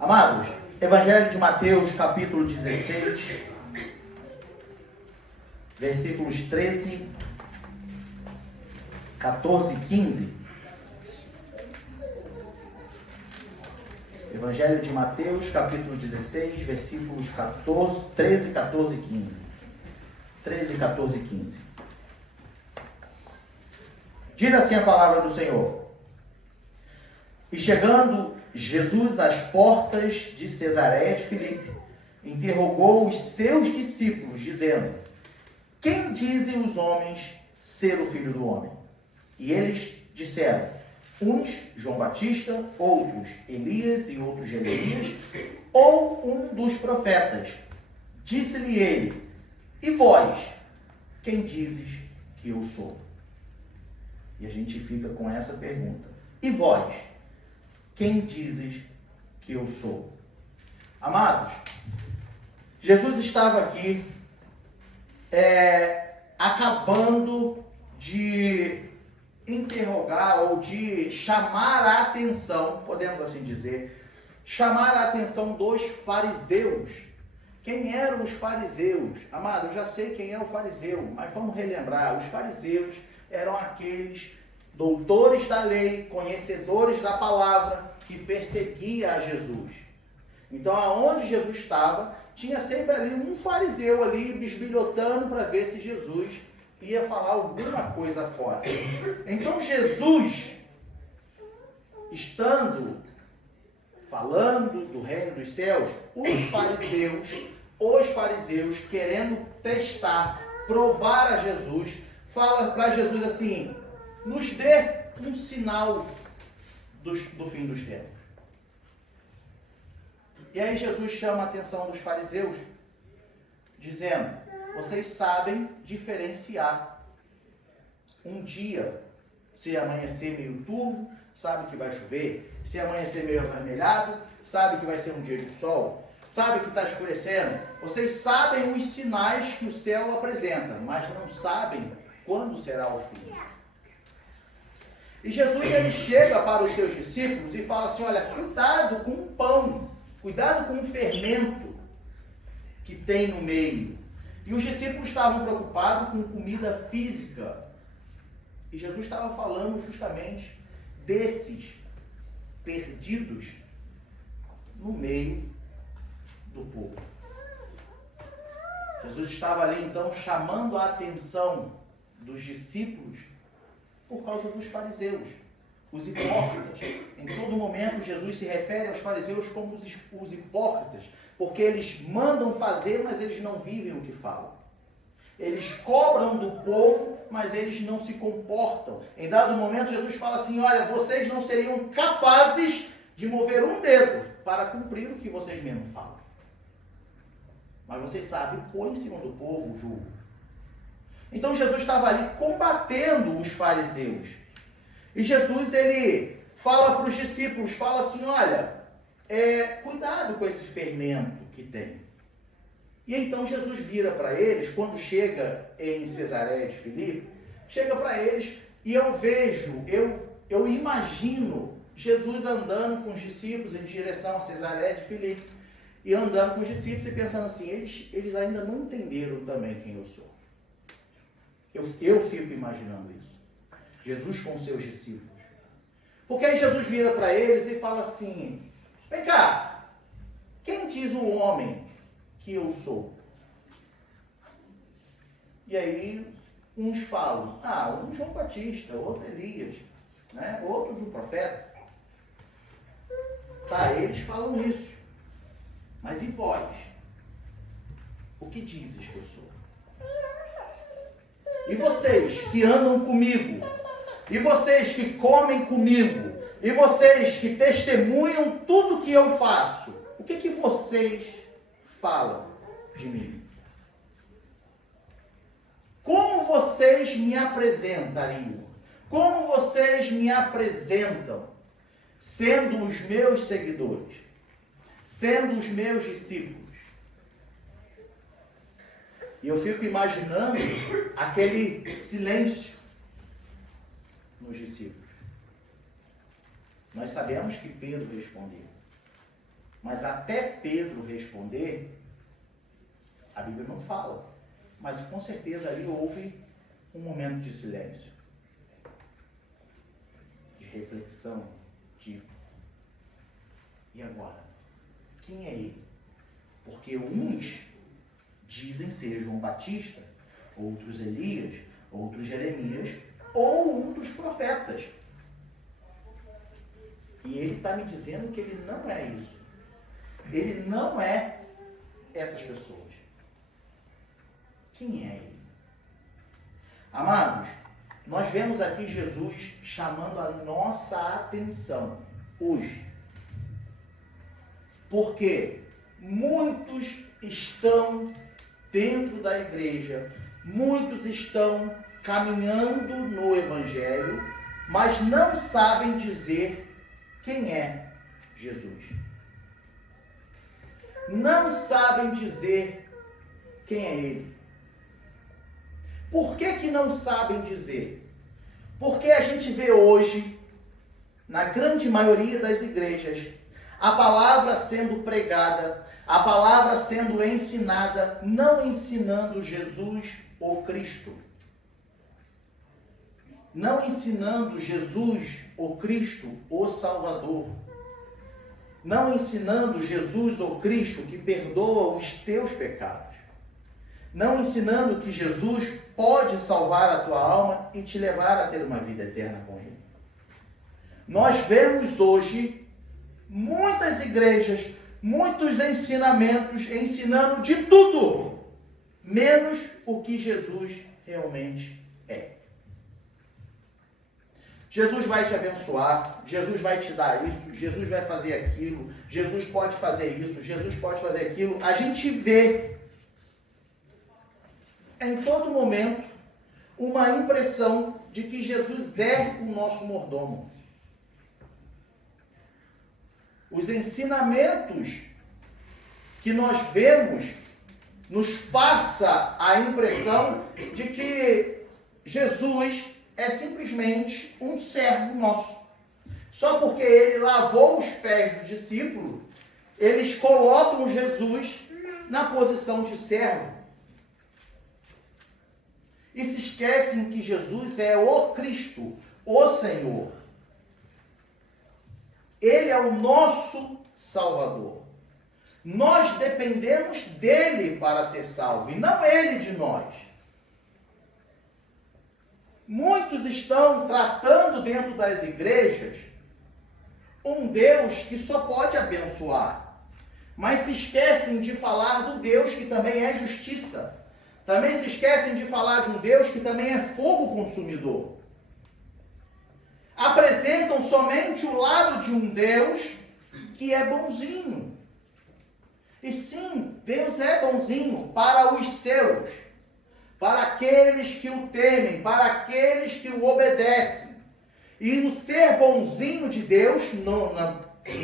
Amados, Evangelho de Mateus, capítulo 16, versículos 13, 14 e 15. Evangelho de Mateus, capítulo 16, versículos 13, 14 e 15. 13, 14 e 15. Diz assim a palavra do Senhor. E chegando Jesus às portas de Cesareia de Filipe, interrogou os seus discípulos, dizendo: quem dizem os homens ser o Filho do Homem? E eles disseram: uns João Batista, outros Elias e outros Jeremias, ou um dos profetas. Disse-lhe ele: e vós, quem dizes que eu sou? E a gente fica com essa pergunta. E vós, quem dizes que eu sou? Amados, Jesus estava aqui acabando de interrogar ou de chamar a atenção, podemos assim dizer, chamar a atenção dos fariseus. Quem eram os fariseus? Amado, eu já sei quem é o fariseu, mas vamos relembrar. Os fariseus eram aqueles doutores da lei, conhecedores da palavra, que perseguia a Jesus. Então, aonde Jesus estava, tinha sempre ali um fariseu ali, bisbilhotando para ver se Jesus ia falar alguma coisa fora. Então, Jesus, estando falando do reino dos céus, os fariseus querendo testar, provar a Jesus, fala para Jesus assim: nos dê um sinal do fim dos tempos. E aí Jesus chama a atenção dos fariseus, dizendo: vocês sabem diferenciar um dia, se amanhecer meio turvo, sabe que vai chover, se amanhecer meio avermelhado, sabe que vai ser um dia de sol, sabe que está escurecendo. Vocês sabem os sinais que o céu apresenta, mas não sabem quando será o fim. E Jesus, ele chega para os seus discípulos e fala assim: olha, cuidado com o pão, cuidado com o fermento que tem no meio. E os discípulos estavam preocupados com comida física. E Jesus estava falando justamente desses perdidos no meio do povo. Jesus estava ali então chamando a atenção dos discípulos por causa dos fariseus, os hipócritas. Em todo momento Jesus se refere aos fariseus como os hipócritas, porque eles mandam fazer, mas eles não vivem o que falam. Eles cobram do povo, mas eles não se comportam. Em dado momento Jesus fala assim: olha, vocês não seriam capazes de mover um dedo para cumprir o que vocês mesmos falam. Mas vocês sabem, põe em cima do povo o jugo. Então Jesus estava ali combatendo os fariseus. E Jesus, ele fala para os discípulos, fala assim: olha, cuidado com esse fermento que tem. E então Jesus vira para eles, quando chega em Cesareia de Filipe, chega para eles e eu vejo, eu imagino Jesus andando com os discípulos em direção a Cesareia de Filipe, e andando com os discípulos e pensando assim: eles ainda não entenderam também quem eu sou. Eu fico imaginando isso. Jesus com seus discípulos. Porque aí Jesus vira para eles e fala assim: vem cá, quem diz o homem que eu sou? E aí uns falam: um João Batista, outro Elias, né? Outro um profeta. Tá, eles falam isso. Mas e vós? O que dizes que eu sou? E vocês que andam comigo? E vocês que comem comigo? E vocês que testemunham tudo que eu faço? O que vocês falam de mim? Como vocês me apresentariam? Como vocês me apresentam? Sendo os meus seguidores, sendo os meus discípulos. E eu fico imaginando aquele silêncio nos discípulos. Nós sabemos que Pedro respondeu. Mas até Pedro responder, a Bíblia não fala. Mas com certeza ali houve um momento de silêncio, de reflexão, de e agora? Quem é ele? Porque uns dizem ser João Batista, outros Elias, outros Jeremias, ou um dos profetas. E ele está me dizendo que ele não é isso. Ele não é essas pessoas. Quem é ele? Amados, nós vemos aqui Jesus chamando a nossa atenção hoje. Porque muitos estão dentro da igreja, muitos estão caminhando no Evangelho, mas não sabem dizer quem é Jesus. Não sabem dizer quem é Ele. Por que não sabem dizer? Porque a gente vê hoje, na grande maioria das igrejas, a palavra sendo pregada, a palavra sendo ensinada, não ensinando Jesus, o Cristo. Não ensinando Jesus, o Cristo, o Salvador. Não ensinando Jesus, o Cristo, que perdoa os teus pecados. Não ensinando que Jesus pode salvar a tua alma e te levar a ter uma vida eterna com Ele. Nós vemos hoje muitas igrejas, muitos ensinamentos, ensinando de tudo, menos o que Jesus realmente é. Jesus vai te abençoar, Jesus vai te dar isso, Jesus vai fazer aquilo, Jesus pode fazer isso, Jesus pode fazer aquilo. A gente vê em todo momento uma impressão de que Jesus é o nosso mordomo. Os ensinamentos que nós vemos nos passa a impressão de que Jesus é simplesmente um servo nosso. Só porque ele lavou os pés do discípulo, eles colocam Jesus na posição de servo. E se esquecem que Jesus é o Cristo, o Senhor. Ele é o nosso Salvador. Nós dependemos dele para ser salvo, e não ele de nós. Muitos estão tratando dentro das igrejas um Deus que só pode abençoar, mas se esquecem de falar do Deus que também é justiça. Também se esquecem de falar de um Deus que também é fogo consumidor. Apresentam somente o lado de um Deus que é bonzinho. E sim, Deus é bonzinho para os seus, para aqueles que o temem, para aqueles que o obedecem. E o ser bonzinho de Deus, no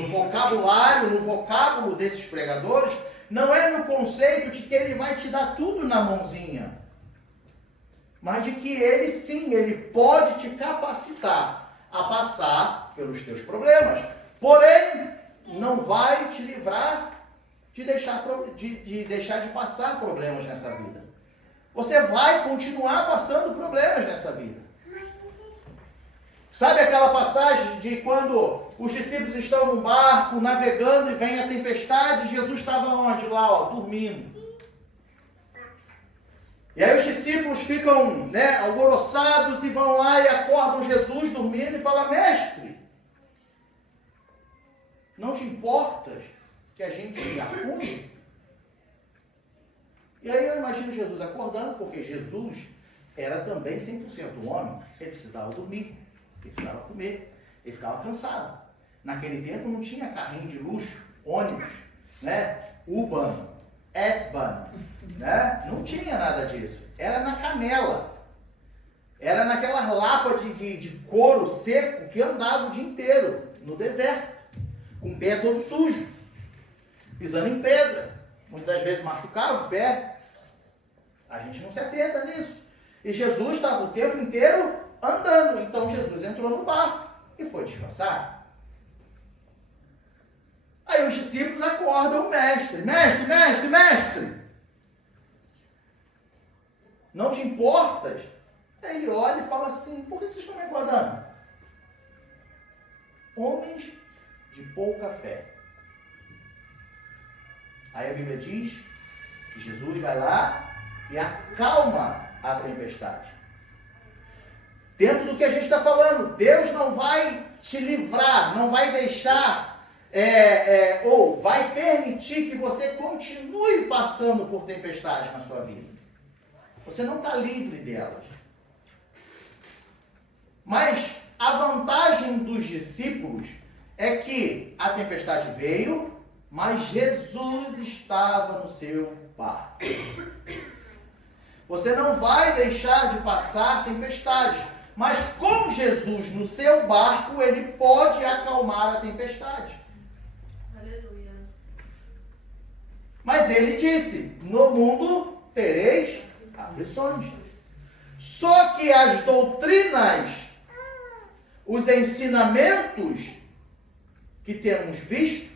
vocabulário, no vocábulo desses pregadores, não é no conceito de que ele vai te dar tudo na mãozinha, mas de que ele sim, ele pode te capacitar a passar pelos teus problemas. Porém, não vai te livrar de deixar de passar problemas nessa vida. Você vai continuar passando problemas nessa vida. Sabe aquela passagem de quando os discípulos estão num barco, navegando, e vem a tempestade, Jesus estava onde? Lá, dormindo. E aí os discípulos ficam, alvoroçados e vão lá e acordam Jesus dormindo e falam: mestre, não te importas que a gente afunde? E aí eu imagino Jesus acordando, porque Jesus era também 100% homem. Ele precisava dormir, ele precisava comer, ele ficava cansado. Naquele tempo não tinha carrinho de luxo, ônibus, U-Bahn, S-Bahn, não tinha nada disso. Era na canela. Era naquelas lapas de couro seco que andava o dia inteiro no deserto, com o pé todo sujo, pisando em pedra. Muitas vezes machucava o pé. A gente não se atenta nisso. E Jesus estava o tempo inteiro andando. Então Jesus entrou no barco e foi descansar. Aí os discípulos aguardam o mestre. Mestre, mestre, mestre. Não te importas? Aí ele olha e fala assim, por que vocês estão me aguardando? Homens de pouca fé. Aí a Bíblia diz que Jesus vai lá e acalma a tempestade. Dentro do que a gente está falando, Deus não vai te livrar, não vai deixar, ou vai permitir que você continue passando por tempestades na sua vida. Você não está livre delas. Mas a vantagem dos discípulos é que a tempestade veio, mas Jesus estava no seu barco. Você não vai deixar de passar tempestades, mas com Jesus no seu barco, ele pode acalmar a tempestade. Aleluia. Mas ele disse, no mundo tereis aflições. Só que as doutrinas, os ensinamentos que temos visto,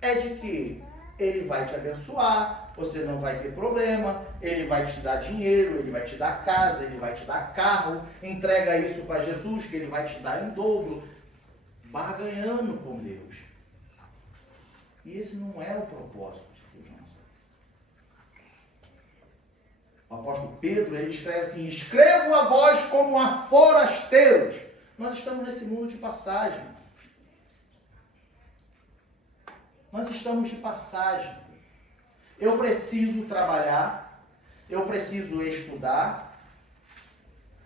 é de que ele vai te abençoar, você não vai ter problema, ele vai te dar dinheiro, ele vai te dar casa, ele vai te dar carro, entrega isso para Jesus que ele vai te dar em dobro, barganhando com Deus. E esse não é o propósito de Deus. O apóstolo Pedro, ele escreve assim, escrevo a vós como a forasteiros. Nós estamos nesse mundo de passagem. Nós estamos de passagem. Eu preciso trabalhar, eu preciso estudar,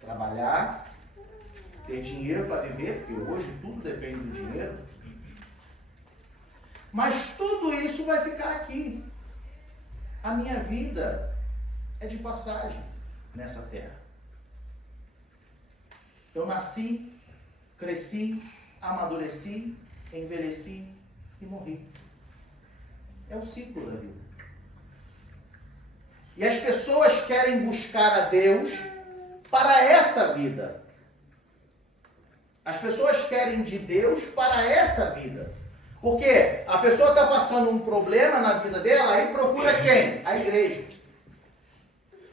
trabalhar, ter dinheiro para viver, porque hoje tudo depende do dinheiro. Mas tudo isso vai ficar aqui. A minha vida é de passagem nessa terra. Eu nasci, cresci, amadureci, envelheci e morri. É o ciclo da vida. E as pessoas querem buscar a Deus para essa vida. As pessoas querem de Deus para essa vida. Porque a pessoa está passando um problema na vida dela, aí procura quem? A igreja.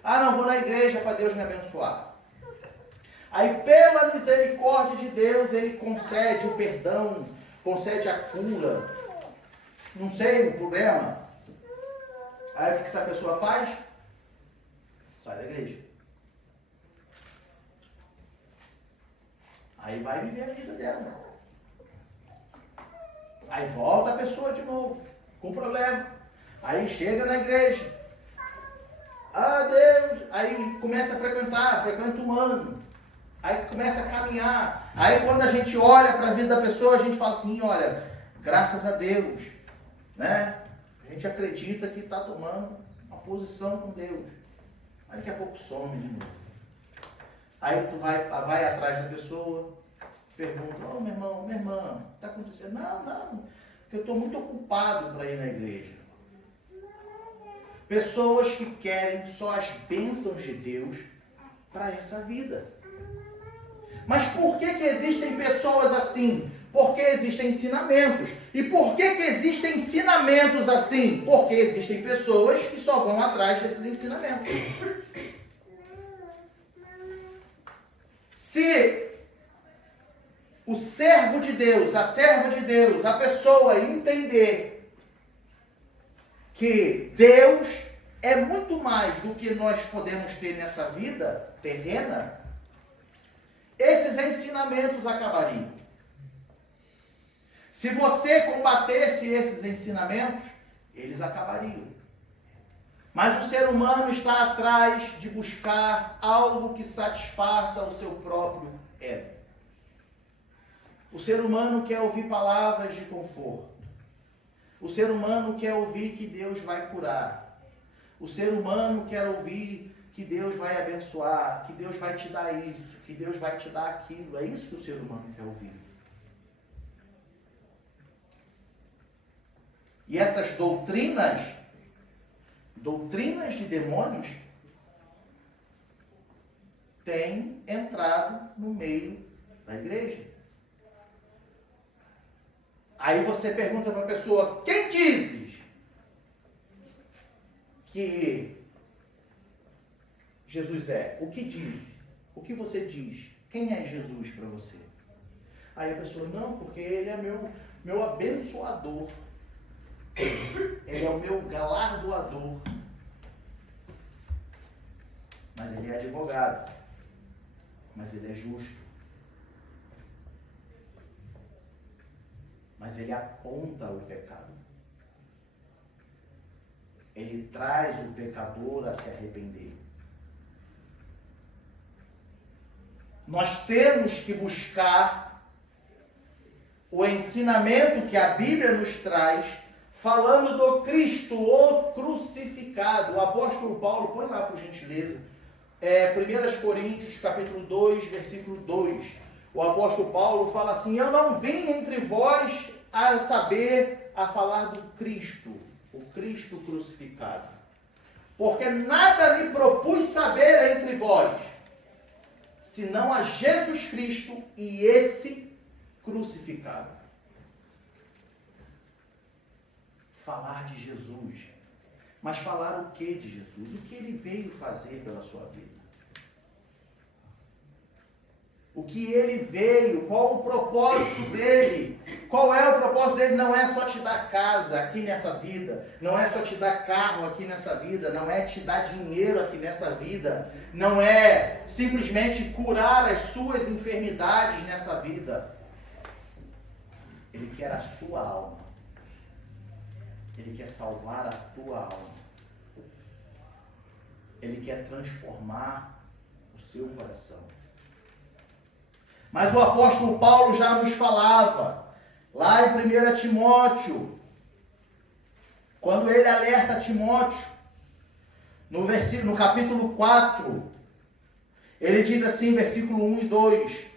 Ah, não, vou na igreja para Deus me abençoar. Aí, pela misericórdia de Deus, ele concede o perdão, concede a cura. Não sei o problema. Aí, o que essa pessoa faz? Sai da igreja. Aí vai viver a vida dela. Aí volta a pessoa de novo, com problema. Aí chega na igreja. Ah, Deus. Aí começa a frequenta um ano. Aí começa a caminhar. Aí quando a gente olha para a vida da pessoa, a gente fala assim, olha, graças a Deus, né? A gente acredita que está tomando uma posição com Deus. Aí daqui a pouco some de novo. Aí tu vai atrás da pessoa, pergunta, ô meu irmão, minha irmã, está acontecendo? Não, porque eu estou muito ocupado para ir na igreja. Pessoas que querem só as bênçãos de Deus para essa vida. Mas por que existem pessoas assim? Porque existem ensinamentos. E por que existem ensinamentos assim? Porque existem pessoas que só vão atrás desses ensinamentos. Se o servo de Deus, a serva de Deus, a pessoa entender que Deus é muito mais do que nós podemos ter nessa vida terrena, esses ensinamentos acabariam. Se você combatesse esses ensinamentos, eles acabariam. Mas o ser humano está atrás de buscar algo que satisfaça o seu próprio ego. O ser humano quer ouvir palavras de conforto. O ser humano quer ouvir que Deus vai curar. O ser humano quer ouvir que Deus vai abençoar, que Deus vai te dar isso, que Deus vai te dar aquilo. É isso que o ser humano quer ouvir. E essas doutrinas de demônios, têm entrado no meio da igreja. Aí você pergunta para a pessoa, quem dizes que Jesus é? O que diz? O que você diz? Quem é Jesus para você? Aí a pessoa, não, porque ele é meu abençoador. Ele é o meu galardoador. Mas ele é advogado. Mas ele é justo. Mas ele aponta o pecado. Ele traz o pecador a se arrepender. Nós temos que buscar o ensinamento que a Bíblia nos traz, falando do Cristo, o crucificado. O apóstolo Paulo, põe lá por gentileza, 1 Coríntios, capítulo 2, versículo 2. O apóstolo Paulo fala assim, eu não vim entre vós a falar do Cristo, o Cristo crucificado. Porque nada me propus saber entre vós, senão a Jesus Cristo e esse crucificado. Falar de Jesus. Mas falar o que de Jesus? O que ele veio fazer pela sua vida? O que ele veio? Qual o propósito dele? Qual é o propósito dele? Não é só te dar casa aqui nessa vida. Não é só te dar carro aqui nessa vida. Não é te dar dinheiro aqui nessa vida. Não é simplesmente curar as suas enfermidades nessa vida. Ele quer a sua alma. Ele quer salvar a tua alma. Ele quer transformar o seu coração. Mas o apóstolo Paulo já nos falava, lá em 1 Timóteo, quando ele alerta Timóteo, no capítulo 4, ele diz assim, versículo 1 e 2,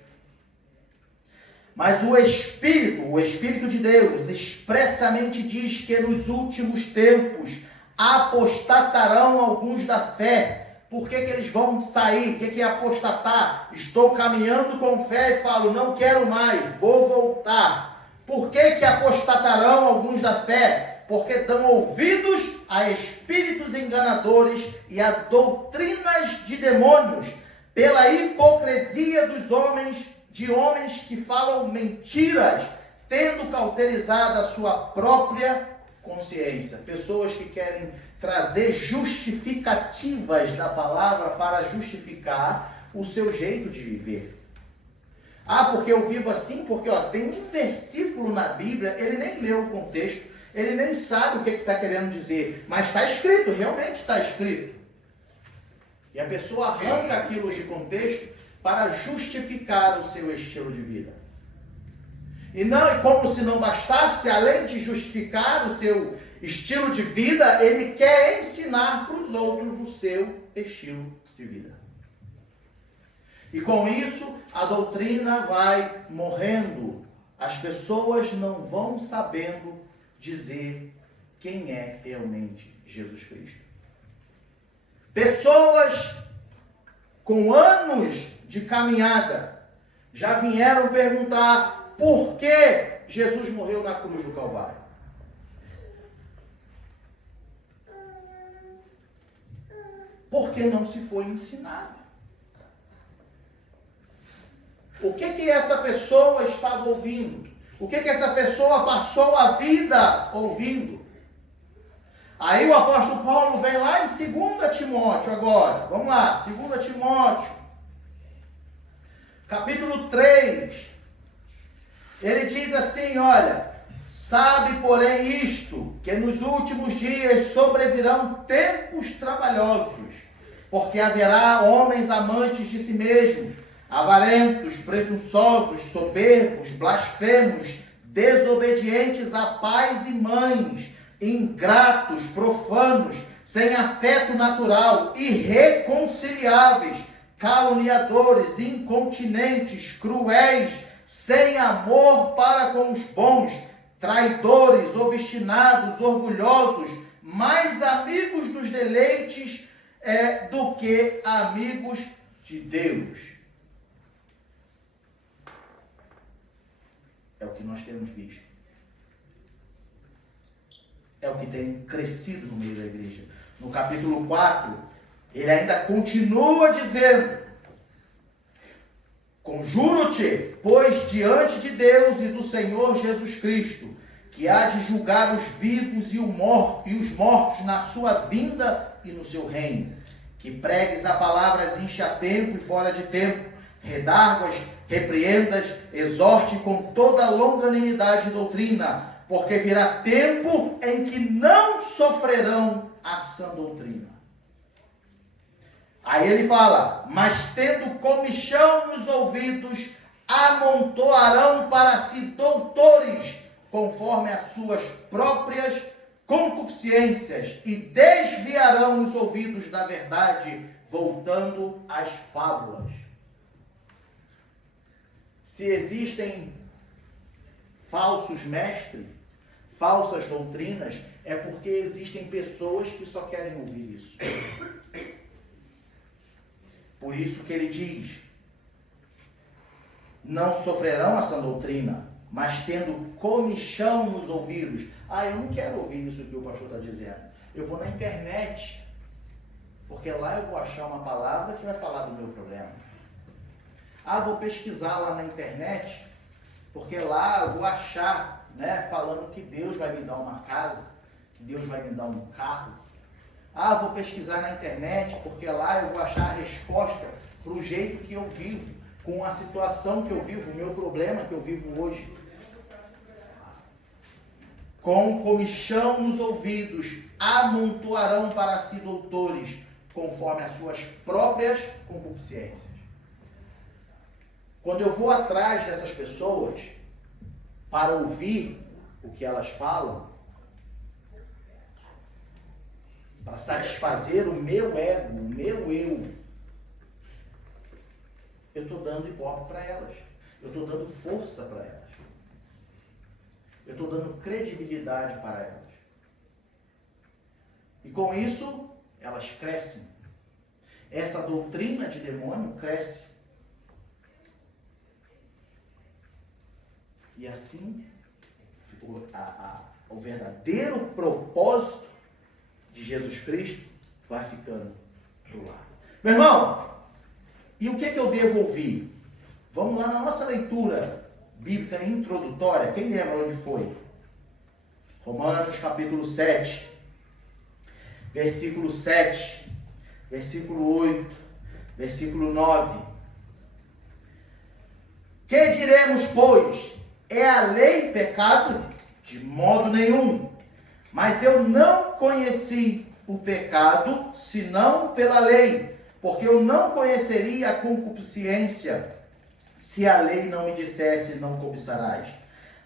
mas o Espírito de Deus, expressamente diz que nos últimos tempos apostatarão alguns da fé. Por que eles vão sair? O que é apostatar? Estou caminhando com fé e falo, não quero mais, vou voltar. Por que apostatarão alguns da fé? Porque dão ouvidos a espíritos enganadores e a doutrinas de demônios, pela hipocrisia de homens que falam mentiras, tendo cauterizado a sua própria consciência. Pessoas que querem trazer justificativas da palavra para justificar o seu jeito de viver. Porque eu vivo assim, porque tem um versículo na Bíblia, ele nem leu o contexto, ele nem sabe o que está querendo dizer, mas está escrito, realmente está escrito. E a pessoa arranca aquilo de contexto para justificar o seu estilo de vida. E como se não bastasse, além de justificar o seu estilo de vida, ele quer ensinar para os outros o seu estilo de vida. E com isso, a doutrina vai morrendo. As pessoas não vão sabendo dizer quem é realmente Jesus Cristo. Pessoas com anos de caminhada já vieram perguntar por que Jesus morreu na cruz do Calvário. Porque não se foi ensinado. O que essa pessoa estava ouvindo? O que essa pessoa passou a vida ouvindo? Aí o apóstolo Paulo vem lá em 2 Timóteo agora. Vamos lá, 2 Timóteo, capítulo 3. Ele diz assim, olha, sabe porém isto, que nos últimos dias sobrevirão tempos trabalhosos, porque haverá homens amantes de si mesmos, avarentos, presunçosos, soberbos, blasfemos, desobedientes a pais e mães, ingratos, profanos, sem afeto natural, irreconciliáveis, caluniadores, incontinentes, cruéis, sem amor para com os bons, traidores, obstinados, orgulhosos, mais amigos dos deleites do que amigos de Deus. É o que nós temos visto. é o que tem crescido no meio da igreja. No capítulo 4, ele ainda continua dizendo: conjuro-te, pois, diante de Deus e do Senhor Jesus Cristo, que há de julgar os vivos e os mortos na sua vinda e no seu reino, que pregues a palavra a tempo e fora de tempo, redarguas, repreendas, exorte com toda longanimidade e doutrina, porque virá tempo em que não sofrerão a sã doutrina. Aí ele fala: mas tendo comichão nos ouvidos, amontoarão para si doutores, conforme as suas próprias concupiscências, e desviarão os ouvidos da verdade, voltando às fábulas. Se existem falsos mestres, falsas doutrinas, é porque existem pessoas que só querem ouvir isso. Por isso que ele diz: não sofrerão a sã doutrina, mas tendo comichão nos ouvidos. Eu não quero ouvir isso que o pastor está dizendo. Eu vou na internet, porque lá eu vou achar uma palavra que vai falar do meu problema. Vou pesquisar lá na internet, porque lá eu vou achar, falando que Deus vai me dar uma casa, que Deus vai me dar um carro. Vou pesquisar na internet, porque lá eu vou achar a resposta para o jeito que eu vivo, com a situação que eu vivo, o meu problema que eu vivo hoje. Com comichão nos ouvidos, amontoarão para si doutores, conforme as suas próprias concupiscências. Quando eu vou atrás dessas pessoas para ouvir o que elas falam, para satisfazer o meu ego, o meu eu estou dando ibope para elas. Eu estou dando força para elas. Eu estou dando credibilidade para elas. E com isso, elas crescem. Essa doutrina de demônio cresce. E assim, o verdadeiro propósito de Jesus Cristo vai ficando do lado. Meu irmão, e o que eu devo ouvir? Vamos lá na nossa leitura bíblica introdutória. Quem lembra onde foi? Romanos capítulo 7, versículo 7, versículo 8, versículo 9. Que diremos, pois? É a lei pecado? De modo nenhum. Mas eu não conheci o pecado, senão pela lei, porque eu não conheceria a concupiscência, se a lei não me dissesse: não cobiçarás.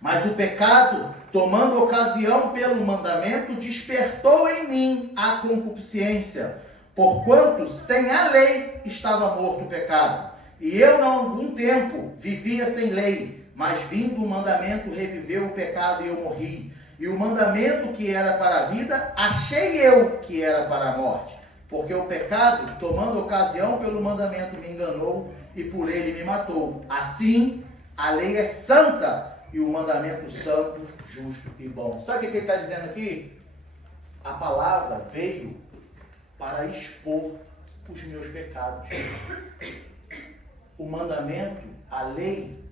Mas o pecado, tomando ocasião pelo mandamento, despertou em mim a concupiscência, porquanto sem a lei estava morto o pecado. E eu, não algum tempo, vivia sem lei, mas vindo o mandamento, reviveu o pecado e eu morri. E o mandamento que era para a vida, achei eu que era para a morte. Porque o pecado, tomando ocasião pelo mandamento, me enganou e por ele me matou. Assim, a lei é santa e o mandamento santo, justo e bom. Sabe o que ele está dizendo aqui? A palavra veio para expor os meus pecados. O mandamento, a lei,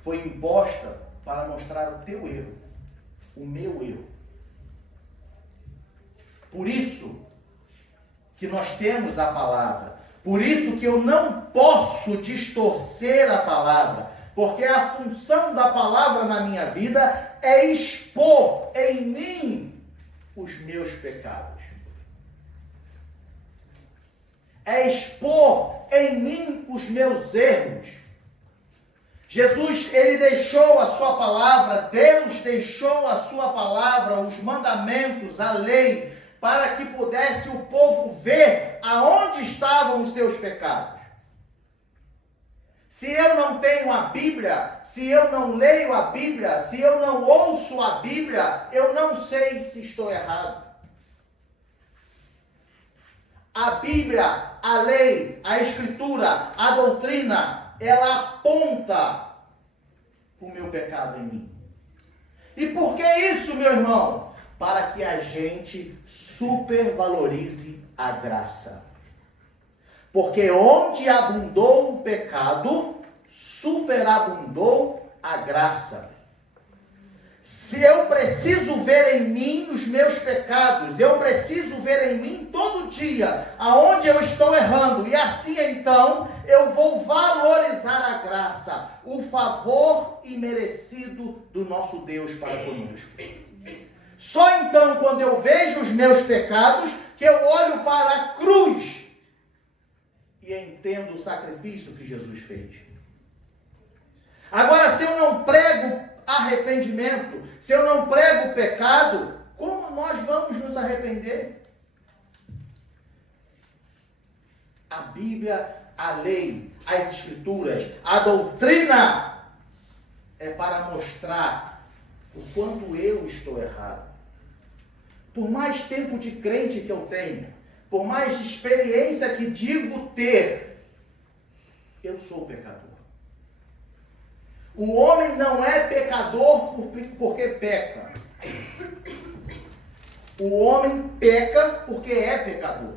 foi imposta para mostrar o teu erro, o meu erro. Por isso que nós temos a palavra. Por isso que eu não posso distorcer a palavra. Porque a função da palavra na minha vida é expor em mim os meus pecados. É expor em mim os meus erros. Jesus, ele deixou a sua palavra, Deus deixou a sua palavra, os mandamentos, a lei, para que pudesse o povo ver aonde estavam os seus pecados. Se eu não tenho a Bíblia, se eu não leio a Bíblia, se eu não ouço a Bíblia, eu não sei se estou errado. A Bíblia, a lei, a Escritura, a doutrina, ela aponta o meu pecado em mim. E por que isso, meu irmão? para que a gente supervalorize a graça. Porque onde abundou o pecado, superabundou a graça. Se eu preciso ver em mim os meus pecados, eu preciso ver em mim todo dia aonde eu estou errando, e assim então eu vou valorizar a graça, o favor imerecido do nosso Deus para conosco. Só então, quando eu vejo os meus pecados, que eu olho para a cruz e entendo o sacrifício que Jesus fez. Agora, se eu não prego arrependimento, se eu não prego o pecado, como nós vamos nos arrepender? A Bíblia, a lei, as Escrituras, a doutrina é para mostrar o quanto eu estou errado. Por mais tempo de crente que eu tenho, por mais experiência que digo ter, eu sou pecador. O homem não é pecador porque peca. O homem peca porque é pecador.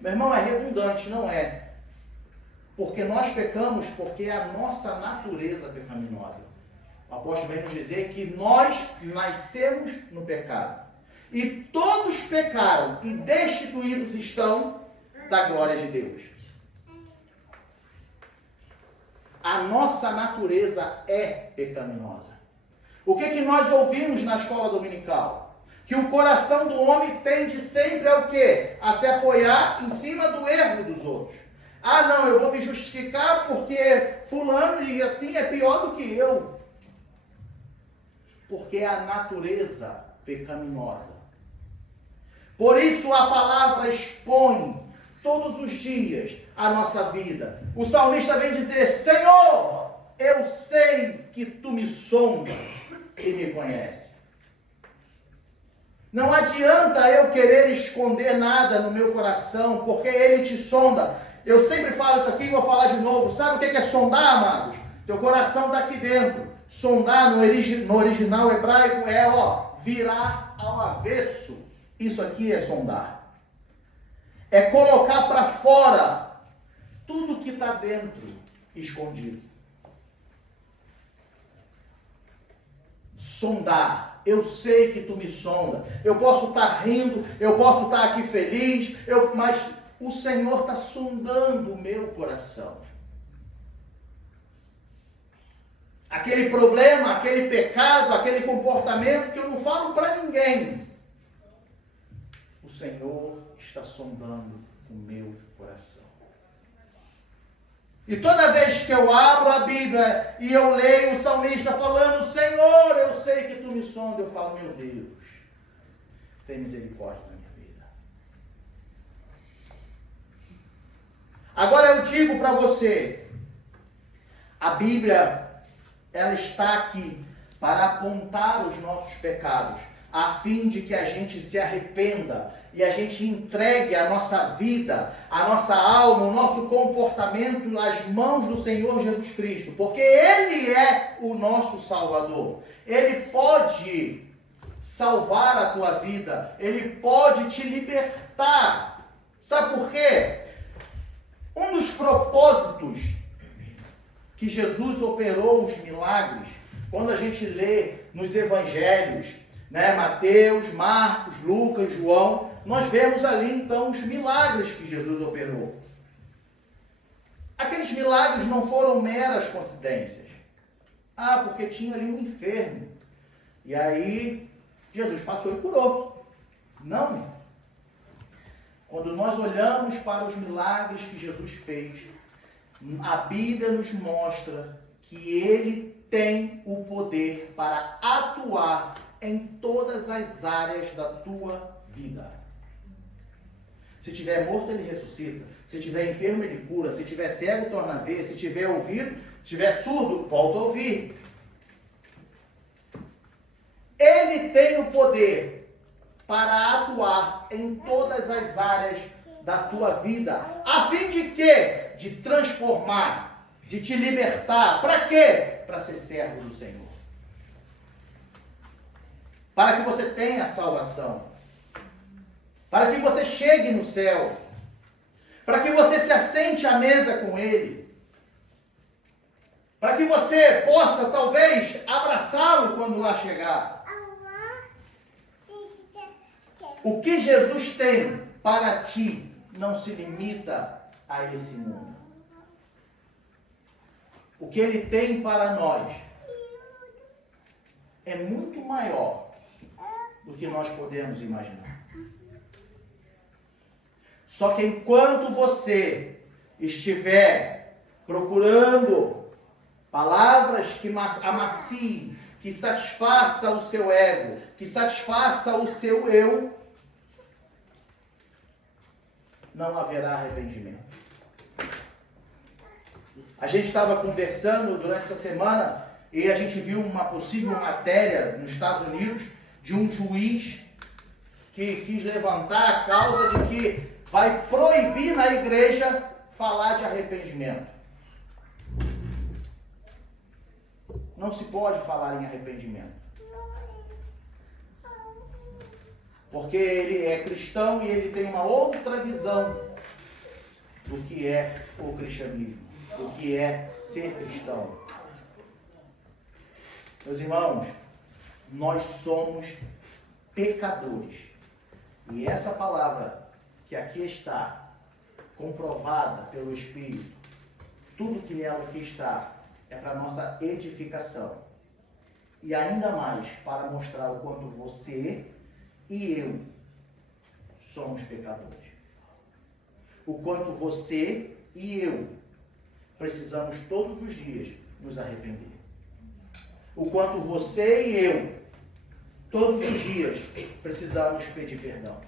Meu irmão, é redundante, não é? Porque nós pecamos porque é a nossa natureza pecaminosa. O apóstolo vem nos dizer que nós nascemos no pecado. E todos pecaram e destituídos estão da glória de Deus. A nossa natureza é pecaminosa. O que nós ouvimos na escola dominical? Que o coração do homem tende sempre a o quê? A se apoiar em cima do erro dos outros. Ah, não, eu vou me justificar porque fulano e assim é pior do que eu. Porque é a natureza pecaminosa. Por isso a palavra expõe todos os dias a nossa vida. O salmista vem dizer: Senhor, eu sei que tu me sondas e me conheces. Não adianta eu querer esconder nada no meu coração, porque ele te sonda. Eu sempre falo isso aqui e vou falar de novo. Sabe o que é sondar, amados? Teu coração está aqui dentro. Sondar no original hebraico é virar ao avesso. Isso aqui é sondar. É colocar para fora tudo que está dentro, escondido. Sondar. Eu sei que tu me sonda. Eu posso estar rindo, eu posso estar aqui feliz, mas o Senhor está sondando o meu coração. Aquele problema, aquele pecado, aquele comportamento que eu não falo para ninguém. O Senhor está sondando o meu coração. E toda vez que eu abro a Bíblia e eu leio o salmista falando: Senhor, eu sei que tu me sonda, eu falo: meu Deus, tem misericórdia na minha vida. Agora eu digo para você, a Bíblia, ela está aqui para apontar os nossos pecados, a fim de que a gente se arrependa e a gente entregue a nossa vida, a nossa alma, o nosso comportamento nas mãos do Senhor Jesus Cristo, porque Ele é o nosso Salvador. Ele pode salvar a tua vida, Ele pode te libertar. Sabe por quê? Um dos propósitos que Jesus operou os milagres, quando a gente lê nos evangelhos, Mateus, Marcos, Lucas, João, nós vemos ali então os milagres que Jesus operou. Aqueles milagres não foram meras coincidências. Porque tinha ali um enfermo. E aí Jesus passou e curou. Não. Quando nós olhamos para os milagres que Jesus fez, a Bíblia nos mostra que Ele tem o poder para atuar em todas as áreas da tua vida. Se tiver morto, Ele ressuscita. Se tiver enfermo, Ele cura. Se tiver cego, torna a ver. Se tiver ouvido, se tiver surdo, volta a ouvir. Ele tem o poder para atuar em todas as áreas da tua vida. A fim de quê? De transformar, de te libertar. Para quê? Para ser servo do Senhor. para que você tenha salvação, para que você chegue no céu, para que você se assente à mesa com Ele, para que você possa, talvez, abraçá-lo quando lá chegar. O que Jesus tem para ti não se limita a esse mundo. O que Ele tem para nós é muito maior do que nós podemos imaginar. Só que enquanto você estiver procurando palavras que amaciem, que satisfaça o seu ego, que satisfaça o seu eu, não haverá arrependimento. A gente estava conversando durante essa semana e a gente viu uma possível matéria nos Estados Unidos de um juiz que quis levantar a causa de que vai proibir na igreja falar de arrependimento. Não se pode falar em arrependimento. Porque ele é cristão e ele tem uma outra visão do que é o cristianismo, do que é ser cristão. Meus irmãos, nós somos pecadores. E essa palavra que aqui está, comprovada pelo Espírito, tudo que nela aqui está, é para nossa edificação. E ainda mais para mostrar o quanto você e eu somos pecadores. O quanto você e eu precisamos todos os dias nos arrepender. O quanto você e eu, todos os dias, precisamos pedir perdão.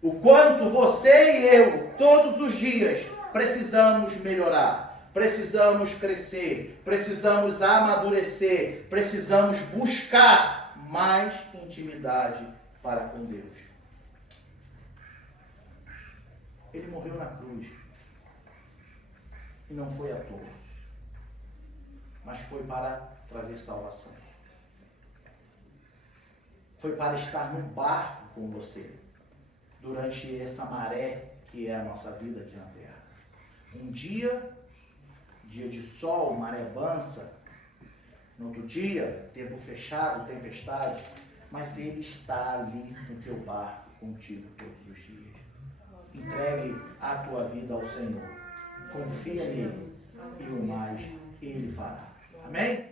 O quanto você e eu, todos os dias, precisamos melhorar. Precisamos crescer. Precisamos amadurecer. Precisamos buscar mais intimidade para com Deus. Ele morreu na cruz. E não foi à toa. Mas foi para trazer salvação. Foi para estar no barco com você. Durante essa maré que é a nossa vida aqui na Terra. Um dia de sol, maré mansa. No outro dia, tempo fechado, tempestade. Mas Ele está ali no teu barco contigo todos os dias. Entregue a tua vida ao Senhor. Confia nele. E o mais Ele fará. Amém?